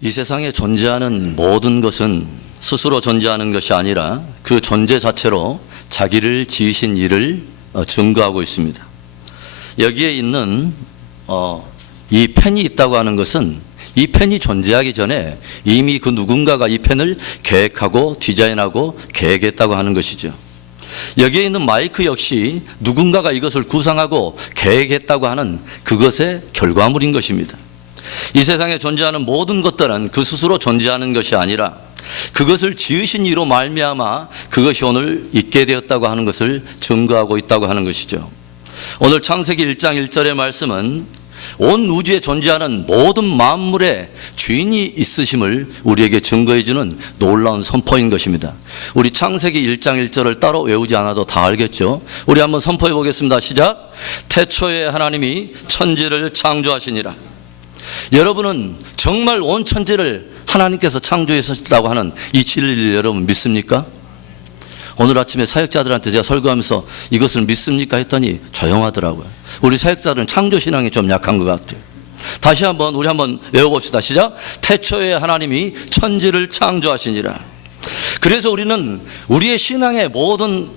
이 세상에 존재하는 모든 것은 스스로 존재하는 것이 아니라 그 존재 자체로 자기를 지으신 이를 증거하고 있습니다. 여기에 있는 이 펜이 있다고 하는 것은 이 펜이 존재하기 전에 이미 그 누군가가 이 펜을 계획하고 디자인하고 계획했다고 하는 것이죠. 여기에 있는 마이크 역시 누군가가 이것을 구상하고 계획했다고 하는 그것의 결과물인 것입니다. 이 세상에 존재하는 모든 것들은 그 스스로 존재하는 것이 아니라 그것을 지으신 이로 말미암아 그것이 오늘 있게 되었다고 하는 것을 증거하고 있다고 하는 것이죠. 오늘 창세기 1장 1절의 말씀은 온 우주에 존재하는 모든 만물의 주인이 있으심을 우리에게 증거해 주는 놀라운 선포인 것입니다. 우리 창세기 1장 1절을 따로 외우지 않아도 다 알겠죠. 우리 한번 선포해 보겠습니다. 시작. 태초에 하나님이 천지를 창조하시니라. 여러분은 정말 온 천지를 하나님께서 창조하셨다고 하는 이 진리를 여러분 믿습니까? 오늘 아침에 사역자들한테 제가 설교하면서 이것을 믿습니까 했더니 조용하더라고요. 우리 사역자들은 창조신앙이 좀 약한 것 같아요. 다시 한번 우리 한번 외워봅시다. 시작. 태초에 하나님이 천지를 창조하시니라. 그래서 우리는 우리의 신앙의 모든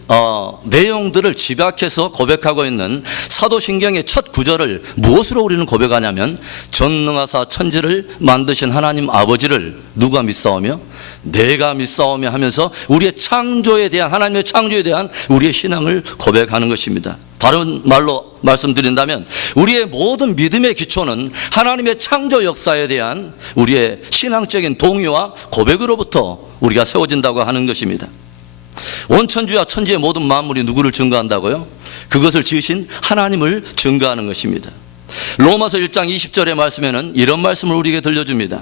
내용들을 집약해서 고백하고 있는 사도신경의 첫 구절을 무엇으로 우리는 고백하냐면 전능하사 천지를 만드신 하나님 아버지를 누가 믿사오며 내가 믿사오며 하면서 우리의 창조에 대한 하나님의 창조에 대한 우리의 신앙을 고백하는 것입니다. 다른 말로 말씀드린다면 우리의 모든 믿음의 기초는 하나님의 창조 역사에 대한 우리의 신앙적인 동의와 고백으로부터 우리가 세워진다고 하는 것입니다. 온 천지와 천지의 모든 만물이 누구를 증거한다고요? 그것을 지으신 하나님을 증거하는 것입니다. 로마서 1장 20절의 말씀에는 이런 말씀을 우리에게 들려줍니다.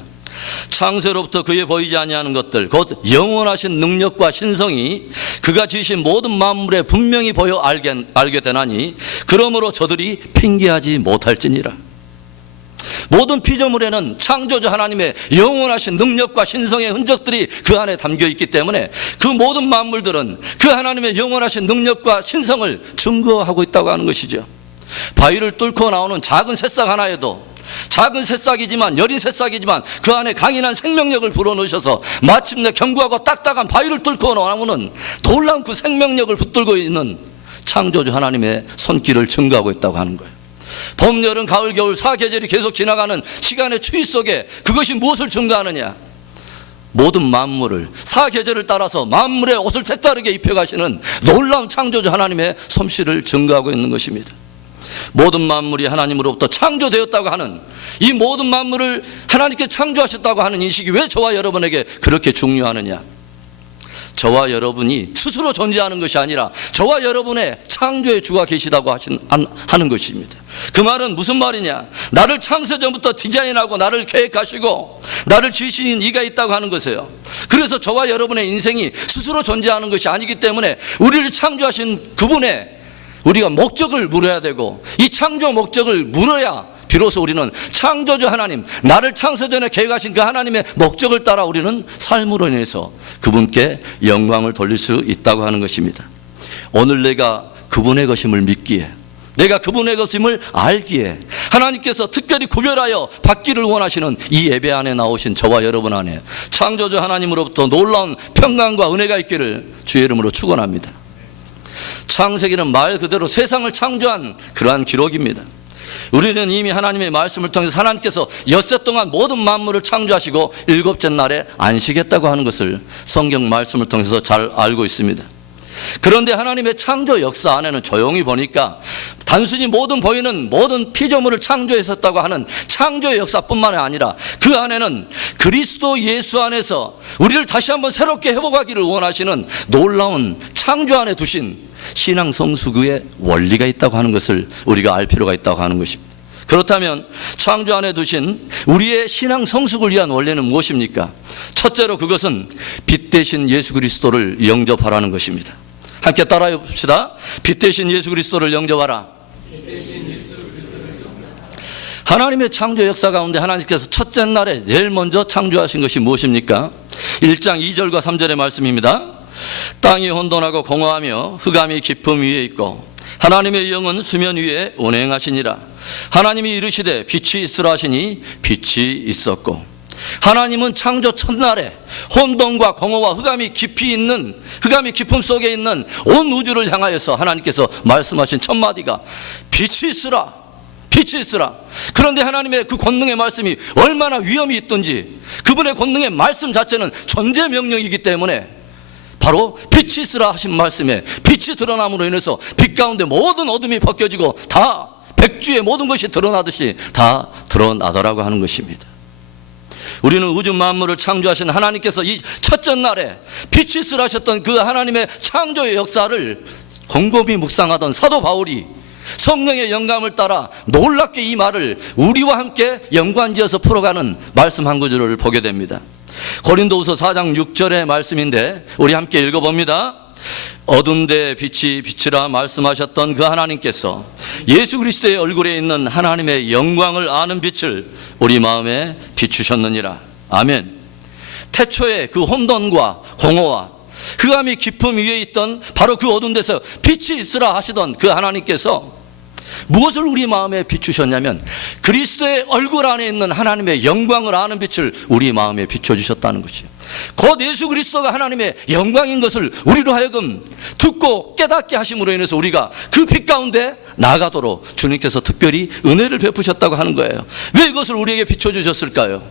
창세로부터 그에 보이지 아니하는 것들 곧 영원하신 능력과 신성이 그가 지으신 모든 만물에 분명히 보여 알게 되나니 그러므로 저들이 핑계하지 못할지니라. 모든 피조물에는 창조주 하나님의 영원하신 능력과 신성의 흔적들이 그 안에 담겨 있기 때문에 그 모든 만물들은 그 하나님의 영원하신 능력과 신성을 증거하고 있다고 하는 것이죠. 바위를 뚫고 나오는 작은 새싹 하나에도 작은 새싹이지만 여린 새싹이지만 그 안에 강인한 생명력을 불어넣으셔서 마침내 견고하고 딱딱한 바위를 뚫고 나오는 놀라운 그 생명력을 붙들고 있는 창조주 하나님의 손길을 증거하고 있다고 하는 거예요. 봄, 여름, 가을, 겨울 사계절이 계속 지나가는 시간의 추이 속에 그것이 무엇을 증거하느냐? 모든 만물을 사계절을 따라서 만물의 옷을 색다르게 입혀가시는 놀라운 창조주 하나님의 솜씨를 증거하고 있는 것입니다. 모든 만물이 하나님으로부터 창조되었다고 하는 이 모든 만물을 하나님께 창조하셨다고 하는 인식이 왜 저와 여러분에게 그렇게 중요하느냐? 저와 여러분이 스스로 존재하는 것이 아니라 저와 여러분의 창조의 주가 계시다고 하는 것입니다. 그 말은 무슨 말이냐? 나를 창세전부터 디자인하고 나를 계획하시고 나를 지으신 이가 있다고 하는 것이에요. 그래서 저와 여러분의 인생이 스스로 존재하는 것이 아니기 때문에 우리를 창조하신 그분의 우리가 목적을 물어야 되고 이 창조 목적을 물어야 비로소 우리는 창조주 하나님, 나를 창세전에 계획하신 그 하나님의 목적을 따라 우리는 삶으로 인해서 그분께 영광을 돌릴 수 있다고 하는 것입니다. 오늘 내가 그분의 것임을 믿기에, 내가 그분의 것임을 알기에 하나님께서 특별히 구별하여 받기를 원하시는 이 예배 안에 나오신 저와 여러분 안에 창조주 하나님으로부터 놀라운 평강과 은혜가 있기를 주의 이름으로 축원합니다. 창세기는 말 그대로 세상을 창조한 그러한 기록입니다. 우리는 이미 하나님의 말씀을 통해서 하나님께서 엿새 동안 모든 만물을 창조하시고 일곱째 날에 안식했다고 하는 것을 성경 말씀을 통해서 잘 알고 있습니다. 그런데 하나님의 창조 역사 안에는 조용히 보니까 단순히 보이는 모든 피조물을 창조했었다고 하는 창조의 역사뿐만 아니라 그 안에는 그리스도 예수 안에서 우리를 다시 한번 새롭게 회복하기를 원하시는 놀라운 창조 안에 두신 신앙 성수의 원리가 있다고 하는 것을 우리가 알 필요가 있다고 하는 것입니다. 그렇다면 창조 안에 두신 우리의 신앙 성숙을 위한 원리는 무엇입니까? 첫째로 그것은 빛 대신 예수 그리스도를 영접하라는 것입니다. 함께 따라해 봅시다. 빛 대신 예수 그리스도를 영접하라. 하나님의 창조 역사 가운데 하나님께서 첫째 날에 제일 먼저 창조하신 것이 무엇입니까? 1장 2절과 3절의 말씀입니다. 땅이 혼돈하고 공허하며 흑암이 깊음 위에 있고 하나님의 영은 수면 위에 운행하시니라. 하나님이 이르시되 빛이 있으라 하시니 빛이 있었고 하나님은 창조 첫날에 혼돈과 공허와 흑암이 깊음 속에 있는 온 우주를 향하여서 하나님께서 말씀하신 첫 마디가 빛이 있으라, 빛이 있으라. 그런데 하나님의 그 권능의 말씀이 얼마나 위험이 있든지 그분의 권능의 말씀 자체는 존재 명령이기 때문에 바로 빛이 있으라 하신 말씀에 빛이 드러남으로 인해서 빛 가운데 모든 어둠이 벗겨지고 다 백주의 모든 것이 드러나듯이 다 드러나더라고 하는 것입니다. 우리는 우주 만물을 창조하신 하나님께서 이 첫째 날에 빛이 있으라 하셨던 그 하나님의 창조의 역사를 곰곰이 묵상하던 사도 바울이 성령의 영감을 따라 놀랍게 이 말을 우리와 함께 연관지어서 풀어가는 말씀 한 구절을 보게 됩니다. 고린도후서 4장 6절의 말씀인데 우리 함께 읽어봅니다. 어두운 데 빛이 비치라 말씀하셨던 그 하나님께서 예수 그리스도의 얼굴에 있는 하나님의 영광을 아는 빛을 우리 마음에 비추셨느니라. 아멘. 태초에 그 혼돈과 공허와 흑암이 깊음 위에 있던 바로 그 어두운 데서 빛이 있으라 하시던 그 하나님께서 무엇을 우리 마음에 비추셨냐면 그리스도의 얼굴 안에 있는 하나님의 영광을 아는 빛을 우리 마음에 비춰주셨다는 것이에요. 곧 예수 그리스도가 하나님의 영광인 것을 우리로 하여금 듣고 깨닫게 하심으로 인해서 우리가 그 빛 가운데 나아가도록 주님께서 특별히 은혜를 베푸셨다고 하는 거예요. 왜 이것을 우리에게 비춰주셨을까요?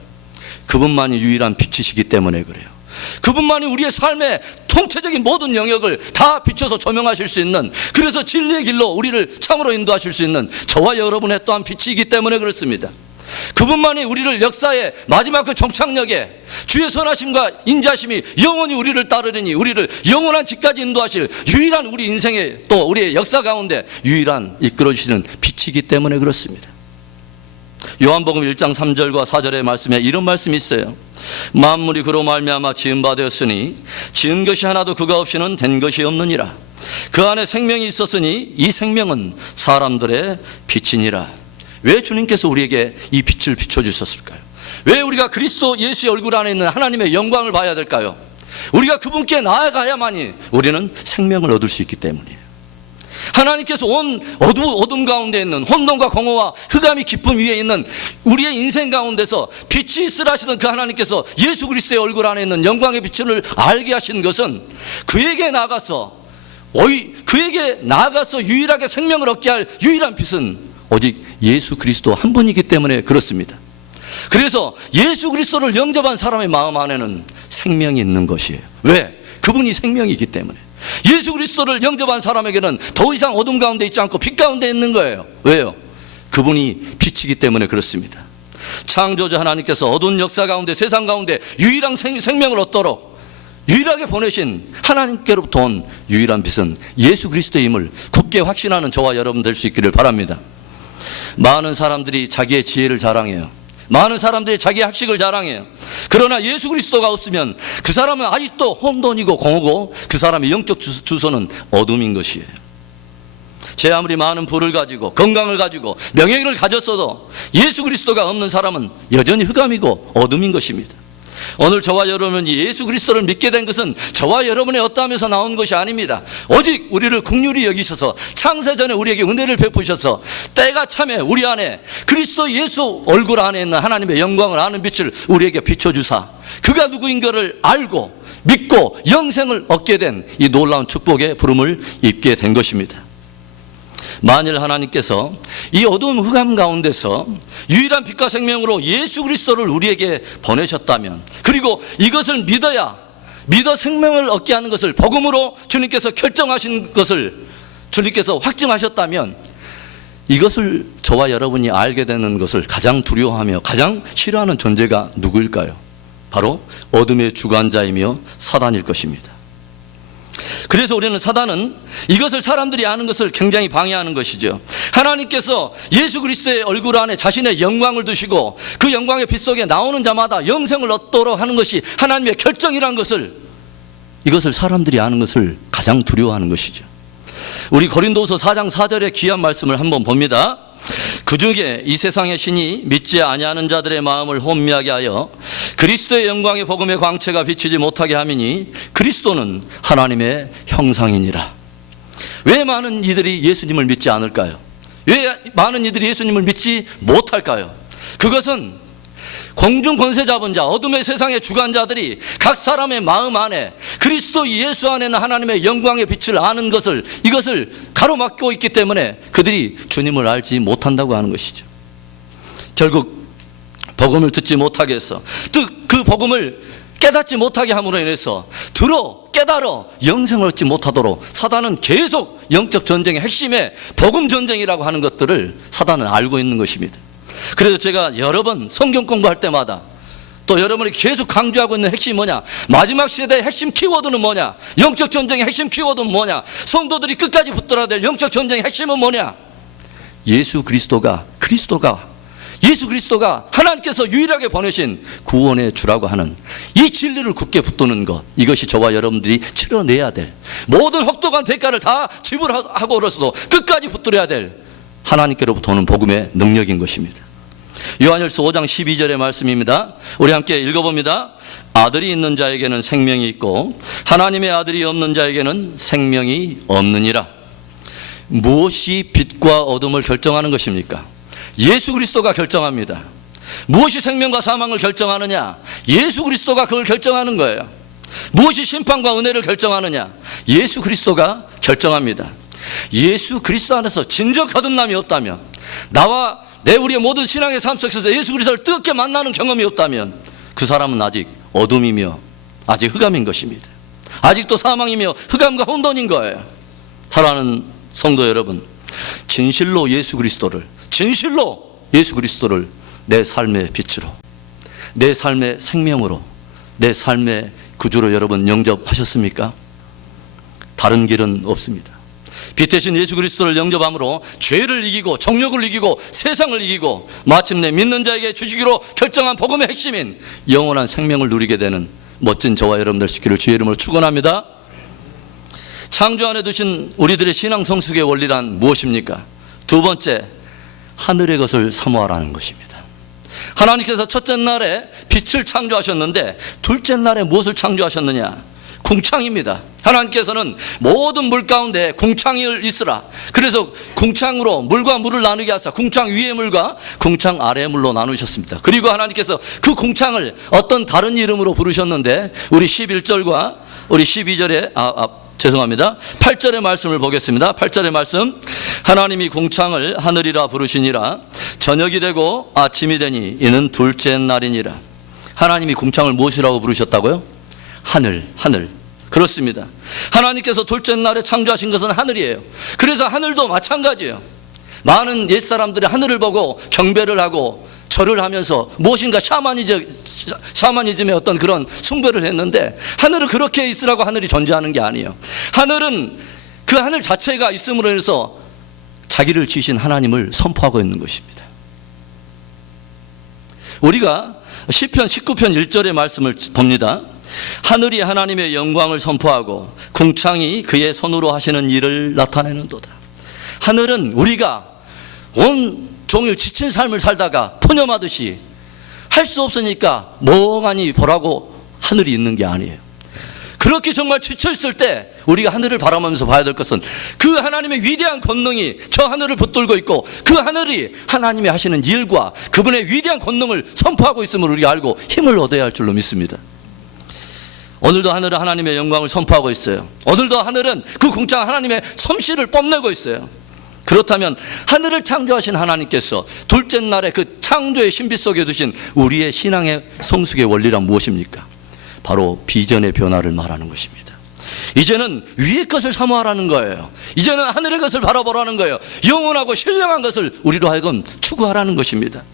그분만이 유일한 빛이시기 때문에 그래요. 그분만이 우리의 삶의 통체적인 모든 영역을 다 비춰서 조명하실 수 있는, 그래서 진리의 길로 우리를 참으로 인도하실 수 있는 저와 여러분의 또한 빛이기 때문에 그렇습니다. 그분만이 우리를 역사의 마지막 그 종착역에 주의 선하심과 인자심이 영원히 우리를 따르리니 우리를 영원한 집까지 인도하실 유일한 우리 인생의 또 우리의 역사 가운데 유일한 이끌어주시는 빛이기 때문에 그렇습니다. 요한복음 1장 3절과 4절의 말씀에 이런 말씀이 있어요. 만물이 그로 말미암아 지은 바 되었으니 지은 것이 하나도 그가 없이는 된 것이 없느니라. 그 안에 생명이 있었으니 이 생명은 사람들의 빛이니라. 왜 주님께서 우리에게 이 빛을 비춰주셨을까요? 왜 우리가 그리스도 예수의 얼굴 안에 있는 하나님의 영광을 봐야 될까요? 우리가 그분께 나아가야만이 우리는 생명을 얻을 수 있기 때문이에요. 하나님께서 온 어둠 가운데 있는 혼돈과 공허와 흑암이 깊음 위에 있는 우리의 인생 가운데서 빛이 있으라 하시던 그 하나님께서 예수 그리스도의 얼굴 안에 있는 영광의 빛을 알게 하신 것은 그에게 나아가서 유일하게 생명을 얻게 할 유일한 빛은 오직 예수 그리스도 한 분이기 때문에 그렇습니다. 그래서 예수 그리스도를 영접한 사람의 마음 안에는 생명이 있는 것이에요. 왜? 그분이 생명이기 때문에. 예수 그리스도를 영접한 사람에게는 더 이상 어둠 가운데 있지 않고 빛 가운데 있는 거예요. 왜요? 그분이 빛이기 때문에 그렇습니다. 창조주 하나님께서 어두운 역사 가운데 세상 가운데 유일한 생명을 얻도록 유일하게 보내신 하나님께로부터 온 유일한 빛은 예수 그리스도임을 굳게 확신하는 저와 여러분 될 수 있기를 바랍니다. 많은 사람들이 자기의 지혜를 자랑해요. 많은 사람들이 자기의 학식을 자랑해요. 그러나 예수 그리스도가 없으면 그 사람은 아직도 혼돈이고 공허고 그 사람의 영적 주소는 어둠인 것이에요. 제 아무리 많은 부를 가지고 건강을 가지고 명예를 가졌어도 예수 그리스도가 없는 사람은 여전히 흑암이고 어둠인 것입니다. 오늘 저와 여러분이 예수 그리스도를 믿게 된 것은 저와 여러분의 어떠함에서 나온 것이 아닙니다. 오직 우리를 긍휼히 여기셔서 창세전에 우리에게 은혜를 베푸셔서 때가 참에 우리 안에 그리스도 예수 얼굴 안에 있는 하나님의 영광을 아는 빛을 우리에게 비춰주사 그가 누구인 것을 알고 믿고 영생을 얻게 된 이 놀라운 축복의 부름을 입게 된 것입니다. 만일 하나님께서 이 어두운 흑암 가운데서 유일한 빛과 생명으로 예수 그리스도를 우리에게 보내셨다면, 그리고 이것을 믿어 생명을 얻게 하는 것을 복음으로 주님께서 결정하신 것을 주님께서 확증하셨다면, 이것을 저와 여러분이 알게 되는 것을 가장 두려워하며 가장 싫어하는 존재가 누구일까요? 바로 어둠의 주관자이며 사단일 것입니다. 그래서 우리는 사단은 이것을 사람들이 아는 것을 굉장히 방해하는 것이죠. 하나님께서 예수 그리스도의 얼굴 안에 자신의 영광을 두시고 그 영광의 빛 속에 나오는 자마다 영생을 얻도록 하는 것이 하나님의 결정이라는 것을, 이것을 사람들이 아는 것을 가장 두려워하는 것이죠. 우리 고린도후서 4장 4절의 귀한 말씀을 한번 봅니다. 그중에 이 세상의 신이 믿지 아니하는 자들의 마음을 혼미하게 하여 그리스도의 영광의 복음의 광채가 비치지 못하게 함이니 그리스도는 하나님의 형상이니라. 왜 많은 이들이 예수님을 믿지 않을까요? 왜 많은 이들이 예수님을 믿지 못할까요? 그것은 공중 권세 잡은 자, 어둠의 세상의 주관자들이 각 사람의 마음 안에 그리스도 예수 안에 있는 하나님의 영광의 빛을 아는 것을, 이것을 가로막고 있기 때문에 그들이 주님을 알지 못한다고 하는 것이죠. 결국 복음을 듣지 못하게 해서, 그 복음을 깨닫지 못하게 함으로 인해서 깨달아 영생을 얻지 못하도록 사단은 계속 영적 전쟁의 핵심에 복음 전쟁이라고 하는 것들을 사단은 알고 있는 것입니다. 그래서 제가 여러 번 성경 공부할 때마다 또 여러분이 계속 강조하고 있는 핵심이 뭐냐, 마지막 시대의 핵심 키워드는 뭐냐, 영적 전쟁의 핵심 키워드는 뭐냐, 성도들이 끝까지 붙들어야 될 영적 전쟁의 핵심은 뭐냐, 예수 그리스도가 하나님께서 유일하게 보내신 구원의 주라고 하는 이 진리를 굳게 붙드는 것, 이것이 저와 여러분들이 치러내야 될, 모든 혹독한 대가를 다 지불하고로서도 끝까지 붙들어야 될 하나님께로부터 오는 복음의 능력인 것입니다. 요한일서 5장 12절의 말씀입니다. 우리 함께 읽어봅니다. 아들이 있는 자에게는 생명이 있고 하나님의 아들이 없는 자에게는 생명이 없느니라. 무엇이 빛과 어둠을 결정하는 것입니까? 예수 그리스도가 결정합니다. 무엇이 생명과 사망을 결정하느냐? 예수 그리스도가 그걸 결정하는 거예요. 무엇이 심판과 은혜를 결정하느냐? 예수 그리스도가 결정합니다. 예수 그리스도 안에서 진정 거듭남이 없다면, 우리의 모든 신앙의 삶 속에서 예수 그리스도를 뜨겁게 만나는 경험이 없다면 그 사람은 아직 어둠이며 아직 흑암인 것입니다. 아직도 사망이며 흑암과 혼돈인 거예요. 사랑하는 성도 여러분, 진실로 예수 그리스도를 내 삶의 빛으로, 내 삶의 생명으로, 내 삶의 구주로 여러분 영접하셨습니까? 다른 길은 없습니다. 빛 대신 예수 그리스도를 영접함으로 죄를 이기고 정욕을 이기고 세상을 이기고 마침내 믿는 자에게 주시기로 결정한 복음의 핵심인 영원한 생명을 누리게 되는 멋진 저와 여러분들 되시기를 주의 이름으로 축원합니다. 창조 안에 두신 우리들의 신앙 성숙의 원리란 무엇입니까? 두 번째, 하늘의 것을 사모하라는 것입니다. 하나님께서 첫째 날에 빛을 창조하셨는데 둘째 날에 무엇을 창조하셨느냐? 궁창입니다. 하나님께서는 모든 물 가운데 궁창을 있으라. 그래서 궁창으로 물과 물을 나누게 하사 궁창 위의 물과 궁창 아래의 물로 나누셨습니다. 그리고 하나님께서 그 궁창을 어떤 다른 이름으로 부르셨는데, 우리 11절과 우리 12절에 8절의 말씀을 보겠습니다. 8절의 말씀, 하나님이 궁창을 하늘이라 부르시니라. 저녁이 되고 아침이 되니 이는 둘째 날이니라. 하나님이 궁창을 무엇이라고 부르셨다고요? 하늘. 그렇습니다. 하나님께서 둘째 날에 창조하신 것은 하늘이에요. 그래서 하늘도 마찬가지예요. 많은 옛사람들이 하늘을 보고 경배를 하고 절을 하면서 무엇인가 샤머니즘의 어떤 그런 숭배를 했는데, 하늘은 그렇게 있으라고 하늘이 존재하는 게 아니에요. 하늘은 그 하늘 자체가 있음으로 인해서 자기를 지으신 하나님을 선포하고 있는 것입니다. 우리가 시편 19편 1절의 말씀을 봅니다. 하늘이 하나님의 영광을 선포하고 궁창이 그의 손으로 하시는 일을 나타내는도다. 하늘은 우리가 온 종일 지친 삶을 살다가 푸념하듯이 할 수 없으니까 멍하니 보라고 하늘이 있는 게 아니에요. 그렇게 정말 지쳐있을 때 우리가 하늘을 바라보면서 봐야 될 것은 그 하나님의 위대한 권능이 저 하늘을 붙들고 있고, 그 하늘이 하나님이 하시는 일과 그분의 위대한 권능을 선포하고 있음을 우리가 알고 힘을 얻어야 할 줄로 믿습니다. 오늘도 하늘은 하나님의 영광을 선포하고 있어요. 오늘도 하늘은 그 궁창 하나님의 솜씨를 뽐내고 있어요. 그렇다면 하늘을 창조하신 하나님께서 둘째 날에 그 창조의 신비 속에 두신 우리의 신앙의 성숙의 원리란 무엇입니까? 바로 비전의 변화를 말하는 것입니다. 이제는 위의 것을 사모하라는 거예요. 이제는 하늘의 것을 바라보라는 거예요. 영원하고 신령한 것을 우리로 하여금 추구하라는 것입니다.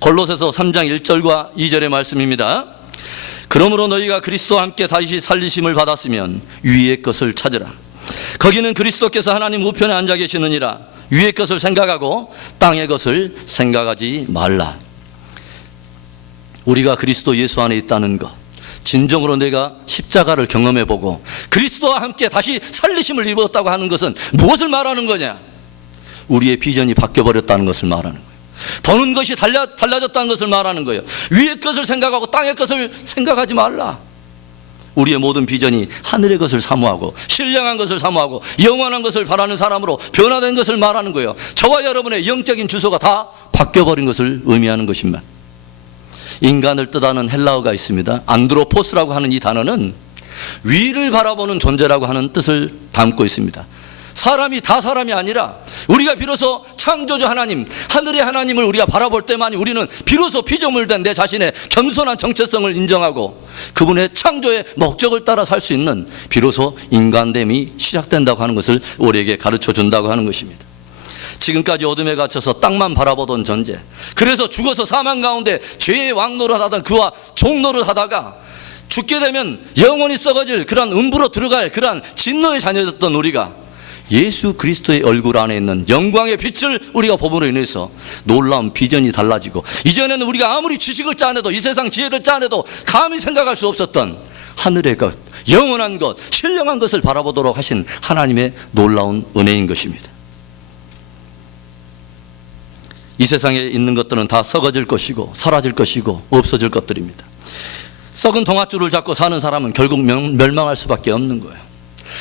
골로새서 3장 1절과 2절의 말씀입니다. 그러므로 너희가 그리스도와 함께 다시 살리심을 받았으면 위의 것을 찾으라. 거기는 그리스도께서 하나님 우편에 앉아 계시느니라. 위의 것을 생각하고 땅의 것을 생각하지 말라. 우리가 그리스도 예수 안에 있다는 것, 진정으로 내가 십자가를 경험해보고 그리스도와 함께 다시 살리심을 입었다고 하는 것은 무엇을 말하는 거냐? 우리의 비전이 바뀌어버렸다는 것을 말하는 거예요. 보는 것이 달라졌다는 것을 말하는 거예요. 위의 것을 생각하고 땅의 것을 생각하지 말라. 우리의 모든 비전이 하늘의 것을 사모하고 신령한 것을 사모하고 영원한 것을 바라는 사람으로 변화된 것을 말하는 거예요. 저와 여러분의 영적인 주소가 다 바뀌어버린 것을 의미하는 것입니다. 인간을 뜻하는 헬라어가 있습니다. 안드로포스라고 하는 이 단어는 위를 바라보는 존재라고 하는 뜻을 담고 있습니다. 사람이 다 사람이 아니라 우리가 비로소 창조주 하나님, 하늘의 하나님을 우리가 바라볼 때만이 우리는 비로소 피조물된 내 자신의 겸손한 정체성을 인정하고 그분의 창조의 목적을 따라 살 수 있는 비로소 인간됨이 시작된다고 하는 것을 우리에게 가르쳐 준다고 하는 것입니다. 지금까지 어둠에 갇혀서 땅만 바라보던 존재, 그래서 죽어서 사망 가운데 죄의 왕노릇 하던 그와 종노릇 하다가 죽게 되면 영원히 썩어질 그러한 음부로 들어갈 그러한 진노의 자녀였던 우리가 예수 그리스도의 얼굴 안에 있는 영광의 빛을 우리가 보므로 인해서 놀라운 비전이 달라지고, 이전에는 우리가 아무리 지식을 짜내도 이 세상 지혜를 짜내도 감히 생각할 수 없었던 하늘의 것, 영원한 것, 신령한 것을 바라보도록 하신 하나님의 놀라운 은혜인 것입니다. 이 세상에 있는 것들은 다 썩어질 것이고 사라질 것이고 없어질 것들입니다. 썩은 동아줄을 잡고 사는 사람은 결국 멸망할 수밖에 없는 거예요.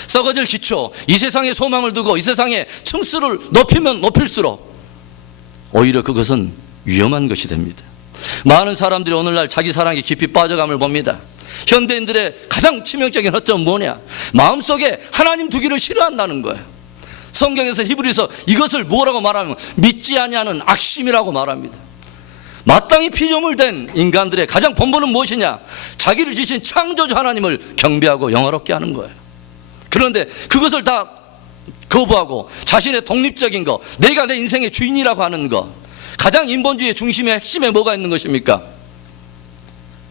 썩어질 기초, 이 세상에 소망을 두고 이 세상에 층수를 높이면 높일수록 오히려 그것은 위험한 것이 됩니다. 많은 사람들이 오늘날 자기 사랑에 깊이 빠져감을 봅니다. 현대인들의 가장 치명적인 허점은 뭐냐? 마음속에 하나님 두기를 싫어한다는 거예요. 성경에서 히브리서 이것을 뭐라고 말하면 믿지 아니하는 악심이라고 말합니다. 마땅히 피조물된 인간들의 가장 본분은 무엇이냐? 자기를 지신 창조주 하나님을 경배하고 영화롭게 하는 거예요. 그런데 그것을 다 거부하고 자신의 독립적인 것, 내가 내 인생의 주인이라고 하는 것, 가장 인본주의의 중심의 핵심에 뭐가 있는 것입니까?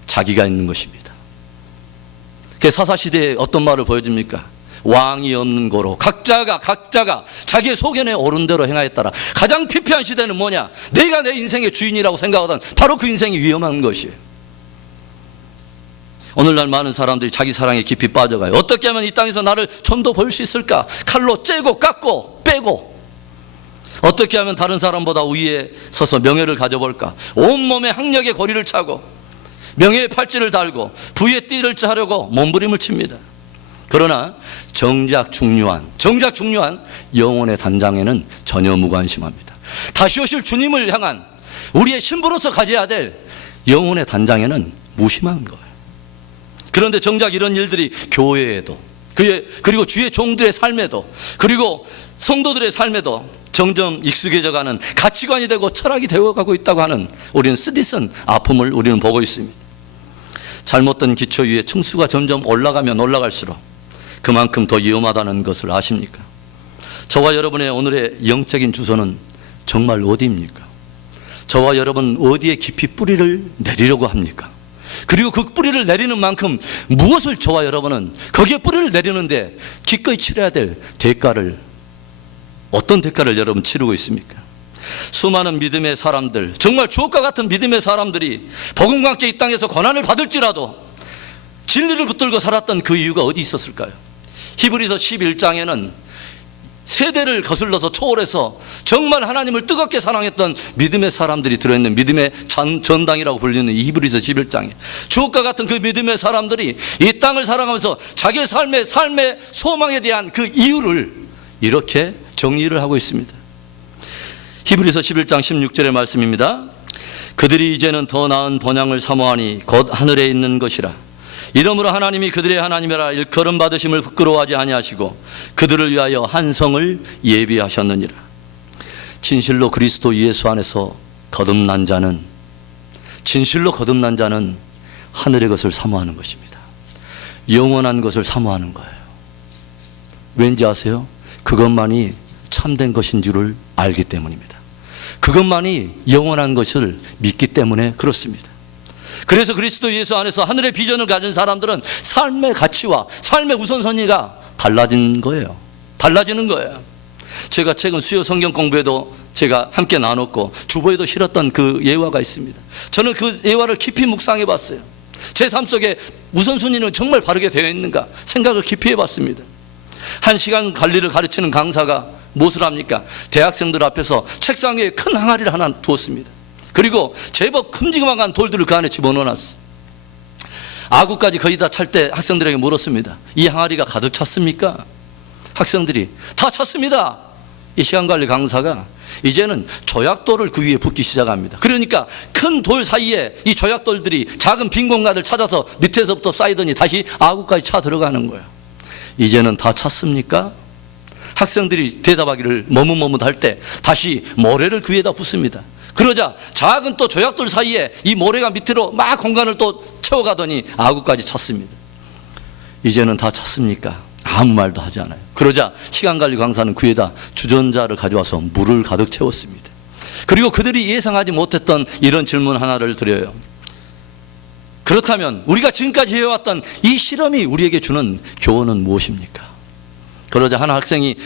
자기가 있는 것입니다. 그게 사사시대에 어떤 말을 보여줍니까? 왕이 없는 고로 각자가 자기의 소견에 옳은 대로 행하였더라. 가장 피폐한 시대는 뭐냐? 내가 내 인생의 주인이라고 생각하던 바로 그 인생이 위험한 것이에요. 오늘날 많은 사람들이 자기 사랑에 깊이 빠져가요. 어떻게 하면 이 땅에서 나를 좀 더 볼 수 있을까? 칼로 째고 깎고 빼고, 어떻게 하면 다른 사람보다 위에 서서 명예를 가져볼까? 온몸에 학력의 고리를 차고 명예의 팔찌를 달고 부의 띠를 짜려고 몸부림을 칩니다. 그러나 정작 중요한 영혼의 단장에는 전혀 무관심합니다. 다시 오실 주님을 향한 우리의 신부로서 가져야 될 영혼의 단장에는 무심한 거예요. 그런데 정작 이런 일들이 교회에도, 그리고 주의 종들의 삶에도, 그리고 성도들의 삶에도 점점 익숙해져가는 가치관이 되고 철학이 되어가고 있다고 하는, 우리는 쓰디쓴 아픔을 우리는 보고 있습니다. 잘못된 기초 위에 층수가 점점 올라가면 올라갈수록 그만큼 더 위험하다는 것을 아십니까? 저와 여러분의 오늘의 영적인 주소는 정말 어디입니까? 저와 여러분 어디에 깊이 뿌리를 내리려고 합니까? 그리고 그 뿌리를 내리는 만큼 무엇을 저와 여러분은 거기에 뿌리를 내리는데 기꺼이 치러야 될 대가를, 어떤 대가를 여러분 치르고 있습니까? 수많은 믿음의 사람들, 정말 주옥과 같은 믿음의 사람들이 복음과 함께 이 땅에서 고난을 받을지라도 진리를 붙들고 살았던 그 이유가 어디 있었을까요? 히브리서 11장에는 세대를 거슬러서 초월해서 정말 하나님을 뜨겁게 사랑했던 믿음의 사람들이 들어있는 믿음의 전당이라고 불리는 이 히브리서 11장에 주옥과 같은 그 믿음의 사람들이 이 땅을 살아가면서 자기의 삶의 소망에 대한 그 이유를 이렇게 정리를 하고 있습니다. 히브리서 11장 16절의 말씀입니다. 그들이 이제는 더 나은 본향을 사모하니 곧 하늘에 있는 것이라. 이러므로 하나님이 그들의 하나님이라 일컬음 받으심을 부끄러워하지 아니하시고 그들을 위하여 한 성을 예비하셨느니라. 진실로 그리스도 예수 안에서 거듭난 자는, 진실로 거듭난 자는 하늘의 것을 사모하는 것입니다. 영원한 것을 사모하는 거예요. 왠지 아세요? 그것만이 참된 것인 줄을 알기 때문입니다. 그것만이 영원한 것을 믿기 때문에 그렇습니다. 그래서 그리스도 예수 안에서 하늘의 비전을 가진 사람들은 삶의 가치와 삶의 우선순위가 달라지는 거예요. 제가 최근 수요 성경 공부에도 제가 함께 나눴고 주보에도 실었던 그 예화가 있습니다. 저는 그 예화를 깊이 묵상해 봤어요. 제 삶 속에 우선순위는 정말 바르게 되어 있는가 생각을 깊이 해봤습니다. 한 시간 관리를 가르치는 강사가 무엇을 합니까? 대학생들 앞에서 책상 위에 큰 항아리를 하나 두었습니다. 그리고 제법 큼직한 돌들을 그 안에 집어넣어놨어. 아구까지 거의 다 찰 때 학생들에게 물었습니다. 이 항아리가 가득 찼습니까? 학생들이 다 찼습니다 이 시간관리 강사가 이제는 조약돌을 그 위에 붓기 시작합니다. 그러니까 큰 돌 사이에 이 조약돌들이 작은 빈 공간을 찾아서 밑에서부터 쌓이더니 다시 아구까지 차 들어가는 거예요. 이제는 다 찼습니까? 학생들이 대답하기를 머뭇머뭇할 때 다시 모래를 그 위에다 붓습니다. 그러자 작은 또 조약돌 사이에 이 모래가 밑으로 막 공간을 또 채워가더니 아구까지 찼습니다. 이제는 다 찼습니까? 아무 말도 하지 않아요. 그러자 시간관리 강사는 그 위에다 주전자를 가져와서 물을 가득 채웠습니다. 그리고 그들이 예상하지 못했던 이런 질문 하나를 드려요. 그렇다면 우리가 지금까지 해왔던 이 실험이 우리에게 주는 교훈은 무엇입니까? 그러자 한 학생이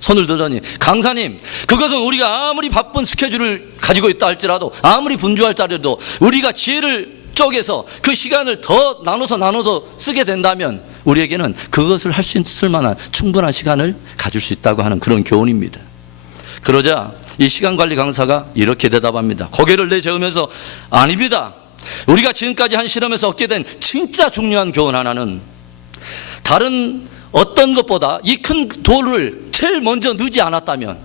손을 들더니, 강사님, 그것은 우리가 아무리 바쁜 스케줄을 가지고 있다 할지라도, 아무리 분주할지라도 우리가 지혜를 쪼개서 그 시간을 더 나눠서 쓰게 된다면 우리에게는 그것을 할 수 있을 만한 충분한 시간을 가질 수 있다고 하는 그런 교훈입니다. 그러자 이 시간관리 강사가 이렇게 대답합니다. 고개를 내저으면서, 아닙니다. 우리가 지금까지 한 실험에서 얻게 된 진짜 중요한 교훈 하나는 다른 어떤 것보다 이 큰 돌을 제일 먼저 넣지 않았다면,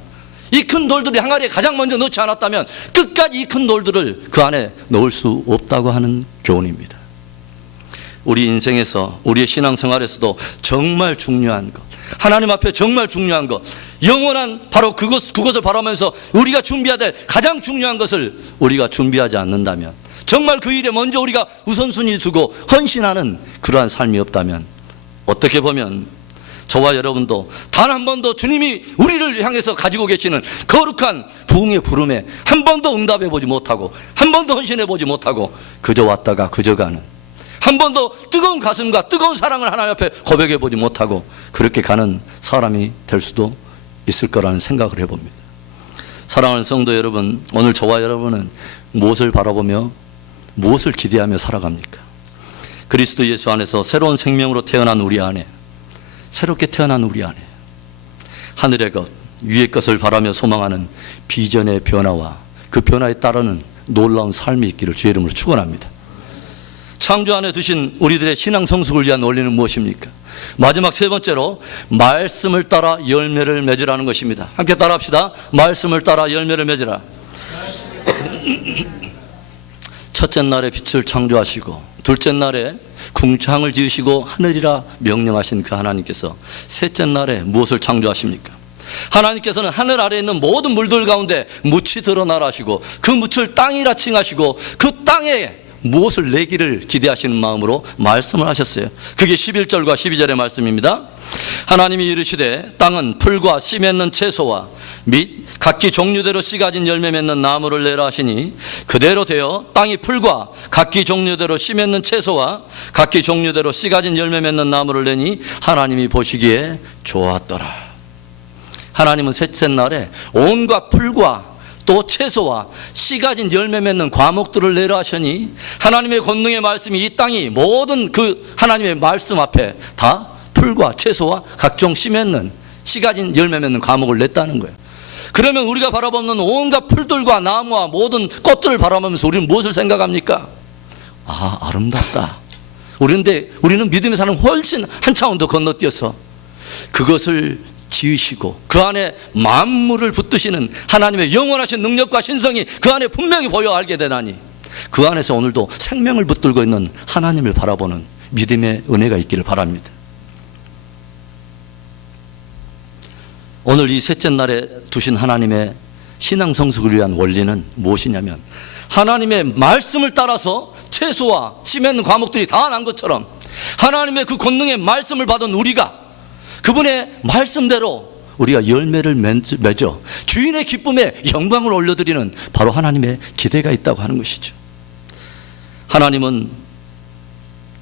이 큰 돌들이 항아리에 가장 먼저 넣지 않았다면 끝까지 이 큰 돌들을 그 안에 넣을 수 없다고 하는 교훈입니다. 우리 인생에서, 우리의 신앙생활에서도 정말 중요한 것, 하나님 앞에 정말 중요한 것, 영원한 바로 그것을 바라면서 우리가 준비해야 될 가장 중요한 것을 우리가 준비하지 않는다면, 정말 그 일에 먼저 우리가 우선순위 두고 헌신하는 그러한 삶이 없다면, 어떻게 보면 저와 여러분도 단 한 번도 주님이 우리를 향해서 가지고 계시는 거룩한 부흥의 부름에 한 번도 응답해 보지 못하고, 한 번도 헌신해 보지 못하고 그저 왔다가 그저 가는, 한 번도 뜨거운 가슴과 뜨거운 사랑을 하나님 앞에 고백해 보지 못하고 그렇게 가는 사람이 될 수도 있을 거라는 생각을 해봅니다. 사랑하는 성도 여러분, 오늘 저와 여러분은 무엇을 바라보며 무엇을 기대하며 살아갑니까? 그리스도 예수 안에서 새로운 생명으로 태어난 우리 안에, 새롭게 태어난 우리 안에 하늘의 것, 위의 것을 바라며 소망하는 비전의 변화와 그 변화에 따르는 놀라운 삶이 있기를 주의 이름으로 축원합니다. 창조 안에 두신 우리들의 신앙 성숙을 위한 원리는 무엇입니까? 마지막 세 번째로 말씀을 따라 열매를 맺으라는 것입니다. 함께 따라 합시다. 말씀을 따라 열매를 맺으라. 첫째 날에 빛을 창조하시고 둘째 날에 궁창을 지으시고 하늘이라 명령하신 그 하나님께서 셋째 날에 무엇을 창조하십니까? 하나님께서는 하늘 아래에 있는 모든 물들 가운데 묻이 드러나라 하시고 그 묻을 땅이라 칭하시고 그 땅에 무엇을 내기를 기대하시는 마음으로 말씀을 하셨어요. 그게 11절과 12절의 말씀입니다. 하나님이 이르시되 땅은 풀과 씨 맺는 채소와 및 각기 종류대로 씨 가진 열매 맺는 나무를 내라 하시니 그대로 되어 땅이 풀과 각기 종류대로 씨 맺는 채소와 각기 종류대로 씨 가진 열매 맺는 나무를 내니 하나님이 보시기에 좋았더라. 하나님은 셋째 날에 온갖 풀과 또 채소와 씨 가진 열매 맺는 과목들을 내라 하시니 하나님의 권능의 말씀이 이 땅이 모든 그 하나님의 말씀 앞에 다 풀과 채소와 각종 씨 맺는 씨 가진 열매 맺는 과목을 냈다는 거예요. 그러면 우리가 바라보는 온갖 풀들과 나무와 모든 꽃들을 바라보면서 우리는 무엇을 생각합니까? 아, 아름답다. 우리는 믿음의 사람 훨씬 한 차원 더 건너뛰어서 그것을 지으시고 그 안에 만물을 붙드시는 하나님의 영원하신 능력과 신성이 그 안에 분명히 보여 알게 되나니 그 안에서 오늘도 생명을 붙들고 있는 하나님을 바라보는 믿음의 은혜가 있기를 바랍니다. 오늘 이 셋째 날에 두신 하나님의 신앙 성숙을 위한 원리는 무엇이냐면 하나님의 말씀을 따라서 채소와 씨 맺는 과목들이 다 난 것처럼 하나님의 그 권능의 말씀을 받은 우리가 그분의 말씀대로 우리가 열매를 맺어 주인의 기쁨에 영광을 올려드리는 바로 하나님의 기대가 있다고 하는 것이죠. 하나님은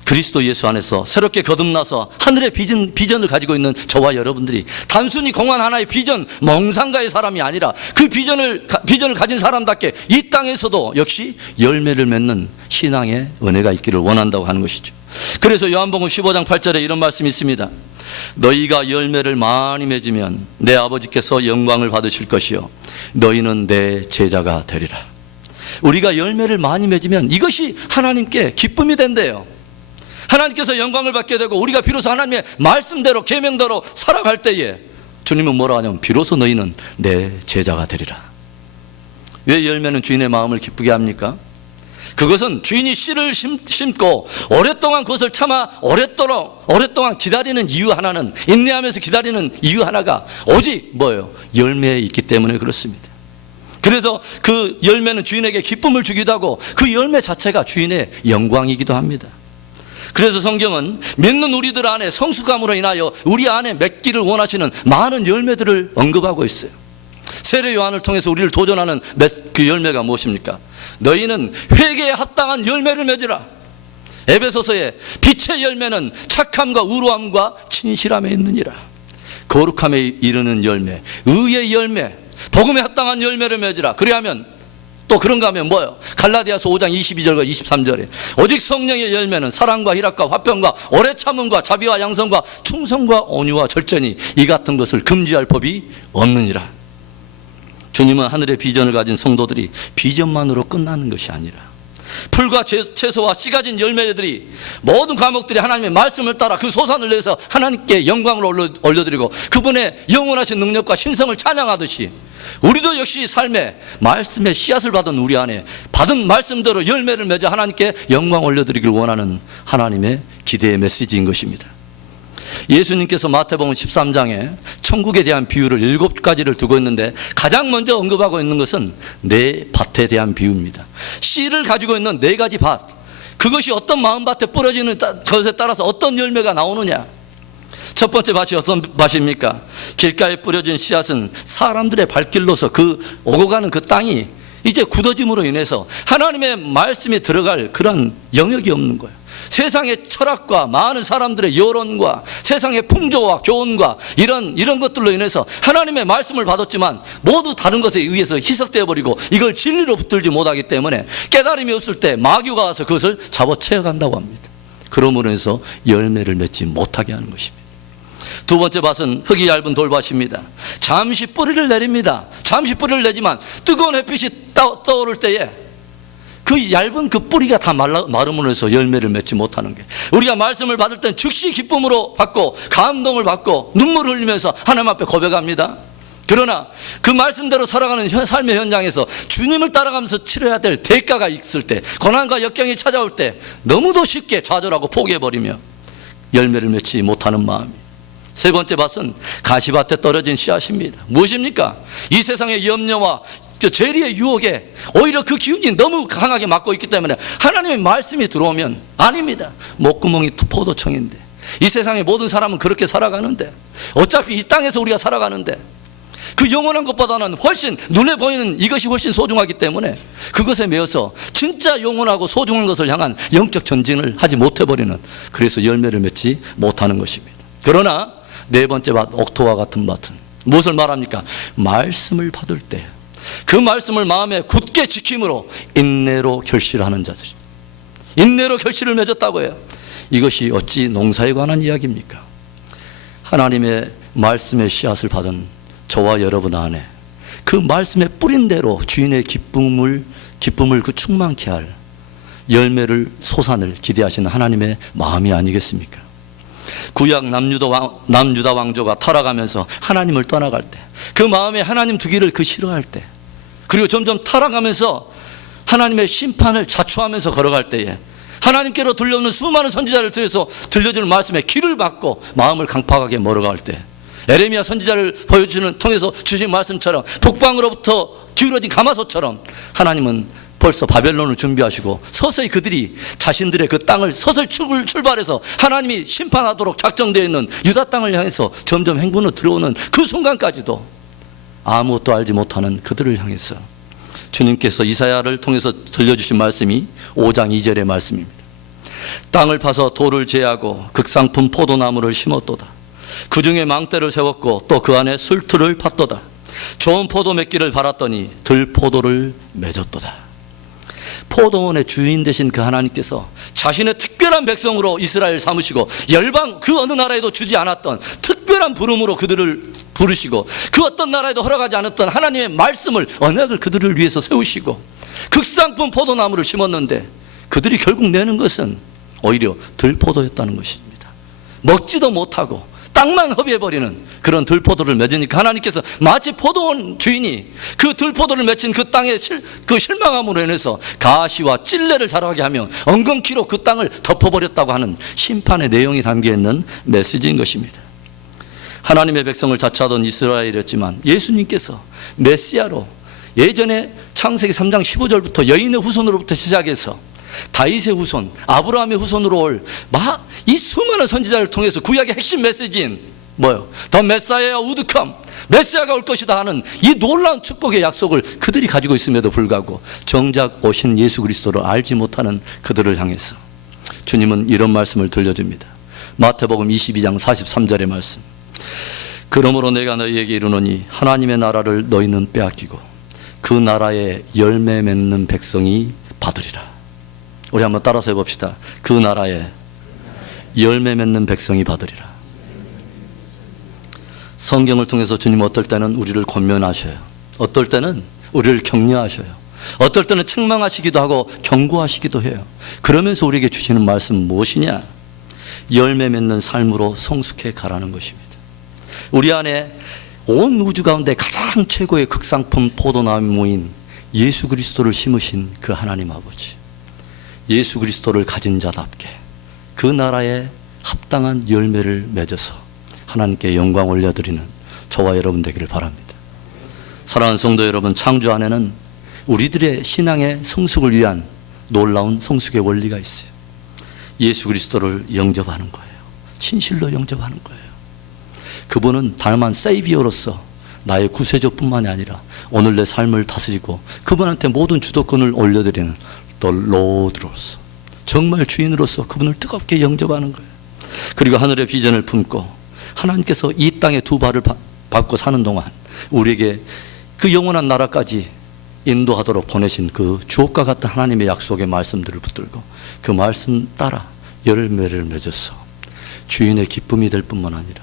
그리스도 예수 안에서 새롭게 거듭나서 하늘의 비전을 가지고 있는 저와 여러분들이 단순히 공한 하나의 비전, 멍상가의 사람이 아니라 그 비전을 가진 사람답게 이 땅에서도 역시 열매를 맺는 신앙의 은혜가 있기를 원한다고 하는 것이죠. 그래서 요한복음 15장 8절에 이런 말씀이 있습니다. 너희가 열매를 많이 맺으면 내 아버지께서 영광을 받으실 것이요 너희는 내 제자가 되리라. 우리가 열매를 많이 맺으면 이것이 하나님께 기쁨이 된대요. 하나님께서 영광을 받게 되고 우리가 비로소 하나님의 말씀대로 계명대로 살아갈 때에 주님은 뭐라 하냐면 비로소 너희는 내 제자가 되리라. 왜 열매는 주인의 마음을 기쁘게 합니까? 그것은 주인이 씨를 심고 오랫동안 그것을 참아 오랫동안 기다리는 이유 하나는, 인내하면서 기다리는 이유 하나가 오직 뭐예요? 열매에 있기 때문에 그렇습니다. 그래서 그 열매는 주인에게 기쁨을 주기도 하고 그 열매 자체가 주인의 영광이기도 합니다. 그래서 성경은 믿는 우리들 안에 성숙함으로 인하여 우리 안에 맺기를 원하시는 많은 열매들을 언급하고 있어요. 세례 요한을 통해서 우리를 도전하는 그 열매가 무엇입니까? 너희는 회개에 합당한 열매를 맺으라. 에베소서에 빛의 열매는 착함과 우로함과 진실함에 있느니라. 거룩함에 이르는 열매, 의의 열매, 복음에 합당한 열매를 맺으라. 그리하면 또 그런가 하면 뭐예요? 갈라디아서 5장 22절과 23절에 오직 성령의 열매는 사랑과 희락과 화평과 오래 참음과 자비와 양성과 충성과 온유와 절제니 이 같은 것을 금지할 법이 없느니라. 주님은 하늘의 비전을 가진 성도들이 비전만으로 끝나는 것이 아니라 풀과 채소와 씨 가진 열매들이 모든 과목들이 하나님의 말씀을 따라 그 소산을 내서 하나님께 영광을 올려드리고 그분의 영원하신 능력과 신성을 찬양하듯이 우리도 역시 삶에 말씀의 씨앗을 받은 우리 안에 받은 말씀대로 열매를 맺어 하나님께 영광 올려드리길 원하는 하나님의 기대의 메시지인 것입니다. 예수님께서 마태복음 13장에 천국에 대한 비유를 7가지를 두고 있는데 가장 먼저 언급하고 있는 것은 내 밭에 대한 비유입니다. 씨를 가지고 있는 4가지 밭, 그것이 어떤 마음밭에 뿌려지는 것에 따라서 어떤 열매가 나오느냐. 첫 번째 밭이 어떤 밭입니까? 길가에 뿌려진 씨앗은 사람들의 발길로서 그 오고 가는 그 땅이 이제 굳어짐으로 인해서 하나님의 말씀이 들어갈 그런 영역이 없는 거예요. 세상의 철학과 많은 사람들의 여론과 세상의 풍조와 교훈과 이런 것들로 인해서 하나님의 말씀을 받았지만 모두 다른 것에 의해서 희석되어 버리고 이걸 진리로 붙들지 못하기 때문에 깨달음이 없을 때 마귀가 와서 그것을 잡아채어 간다고 합니다. 그러므로 해서 열매를 맺지 못하게 하는 것입니다. 두 번째 밭은 흙이 얇은 돌밭입니다. 잠시 뿌리를 내립니다. 잠시 뿌리를 내지만 뜨거운 햇빛이 떠오를 때에 그 얇은 그 뿌리가 다 마름으로 해서 열매를 맺지 못하는 게, 우리가 말씀을 받을 땐 즉시 기쁨으로 받고 감동을 받고 눈물을 흘리면서 하나님 앞에 고백합니다. 그러나 그 말씀대로 살아가는 삶의 현장에서 주님을 따라가면서 치러야 될 대가가 있을 때, 고난과 역경이 찾아올 때 너무도 쉽게 좌절하고 포기해버리며 열매를 맺지 못하는 마음이. 세 번째 밭은 가시밭에 떨어진 씨앗입니다. 무엇입니까? 이 세상의 염려와 죄리의 유혹에 오히려 그 기운이 너무 강하게 막고 있기 때문에 하나님의 말씀이 들어오면 아닙니다. 목구멍이 포도청인데, 이 세상의 모든 사람은 그렇게 살아가는데, 어차피 이 땅에서 우리가 살아가는데 그 영원한 것보다는 훨씬 눈에 보이는 이것이 훨씬 소중하기 때문에 그것에 매여서 진짜 영원하고 소중한 것을 향한 영적 전진을 하지 못해버리는, 그래서 열매를 맺지 못하는 것입니다. 그러나 네 번째 밭, 옥토와 같은 밭은 무엇을 말합니까? 말씀을 받을 때 그 말씀을 마음에 굳게 지킴으로 인내로 결실하는 자들, 인내로 결실을 맺었다고 해요. 이것이 어찌 농사에 관한 이야기입니까? 하나님의 말씀의 씨앗을 받은 저와 여러분 안에 그 말씀의 뿌린 대로 주인의 기쁨을 그 충만케 할 열매를, 소산을 기대하시는 하나님의 마음이 아니겠습니까? 구약 남유다 왕조가 타락하면서 하나님을 떠나갈 때, 그 마음에 하나님 두기를 그 싫어할 때, 그리고 점점 타락하면서 하나님의 심판을 자초하면서 걸어갈 때에 하나님께로 들려오는 수많은 선지자를 통해서 들려주는 말씀에 귀를 막고 마음을 강팍하게 멀어갈 때, 에레미야 선지자를 통해서 주신 말씀처럼 북방으로부터 기울어진 가마솥처럼 하나님은 벌써 바벨론을 준비하시고 서서히 그들이 자신들의 그 땅을 서서히 출발해서 하나님이 심판하도록 작정되어 있는 유다 땅을 향해서 점점 행군으로 들어오는 그 순간까지도 아무것도 알지 못하는 그들을 향해서 주님께서 이사야를 통해서 들려주신 말씀이 5장 2절의 말씀입니다. 땅을 파서 돌을 제하고 극상품 포도나무를 심었도다. 그 중에 망대를 세웠고 또 그 안에 술틀을 팠도다. 좋은 포도 맺기를 바랐더니 들포도를 맺었도다. 포도원의 주인 되신 그 하나님께서 자신의 특별한 백성으로 이스라엘 삼으시고 열방 그 어느 나라에도 주지 않았던 특별한 부름으로 그들을 부르시고 그 어떤 나라에도 허락하지 않았던 하나님의 말씀을, 언약을 그들을 위해서 세우시고 극상품 포도나무를 심었는데 그들이 결국 내는 것은 오히려 들포도였다는 것입니다. 먹지도 못하고 땅만 허비해버리는 그런 들포도를 맺으니까 하나님께서 마치 포도원 주인이 그 들포도를 맺힌 그 땅의 그 실망함으로 인해서 가시와 찔레를 자라게 하며 엉겅퀴로 그 땅을 덮어버렸다고 하는 심판의 내용이 담겨있는 메시지인 것입니다. 하나님의 백성을 자처하던 이스라엘이었지만 예수님께서 메시아로 예전에 창세기 3장 15절부터 여인의 후손으로부터 시작해서 다윗의 후손, 아브라함의 후손으로 올 이 수많은 선지자를 통해서 구약의 핵심 메시지인 뭐요? 더 메사이아 우드 컴, 메시아가 올 것이다 하는 이 놀라운 축복의 약속을 그들이 가지고 있음에도 불구하고 정작 오신 예수 그리스도를 알지 못하는 그들을 향해서 주님은 이런 말씀을 들려줍니다. 마태복음 22장 43절의 말씀. 그러므로 내가 너희에게 이르노니 하나님의 나라를 너희는 빼앗기고 그 나라에 열매 맺는 백성이 받으리라. 우리 한번 따라서 해봅시다. 그 나라에 열매 맺는 백성이 받으리라. 성경을 통해서 주님 어떨 때는 우리를 권면하셔요. 어떨 때는 우리를 격려하셔요. 어떨 때는 책망하시기도 하고 경고하시기도 해요. 그러면서 우리에게 주시는 말씀 무엇이냐? 열매 맺는 삶으로 성숙해 가라는 것입니다. 우리 안에 온 우주 가운데 가장 최고의 극상품 포도나무인 예수 그리스도를 심으신 그 하나님 아버지, 예수 그리스도를 가진 자답게 그 나라에 합당한 열매를 맺어서 하나님께 영광 올려드리는 저와 여러분 되기를 바랍니다. 사랑하는 성도 여러분, 창조 안에는 우리들의 신앙의 성숙을 위한 놀라운 성숙의 원리가 있어요. 예수 그리스도를 영접하는 거예요. 진실로 영접하는 거예요. 그분은 다만 세이비어로서 나의 구세주뿐만이 아니라 오늘 내 삶을 다스리고 그분한테 모든 주도권을 올려드리는 또 로드로서, 정말 주인으로서 그분을 뜨겁게 영접하는 거예요. 그리고 하늘의 비전을 품고 하나님께서 이 땅에 두 발을 밟고 사는 동안 우리에게 그 영원한 나라까지 인도하도록 보내신 그 주옥과 같은 하나님의 약속의 말씀들을 붙들고 그 말씀 따라 열매를 맺어서 주인의 기쁨이 될 뿐만 아니라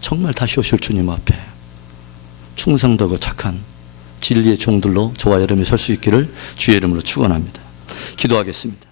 정말 다시 오실 주님 앞에 충성되고 착한 진리의 종들로 저와 여러분이 설 수 있기를 주의 이름으로 축원합니다. 기도하겠습니다.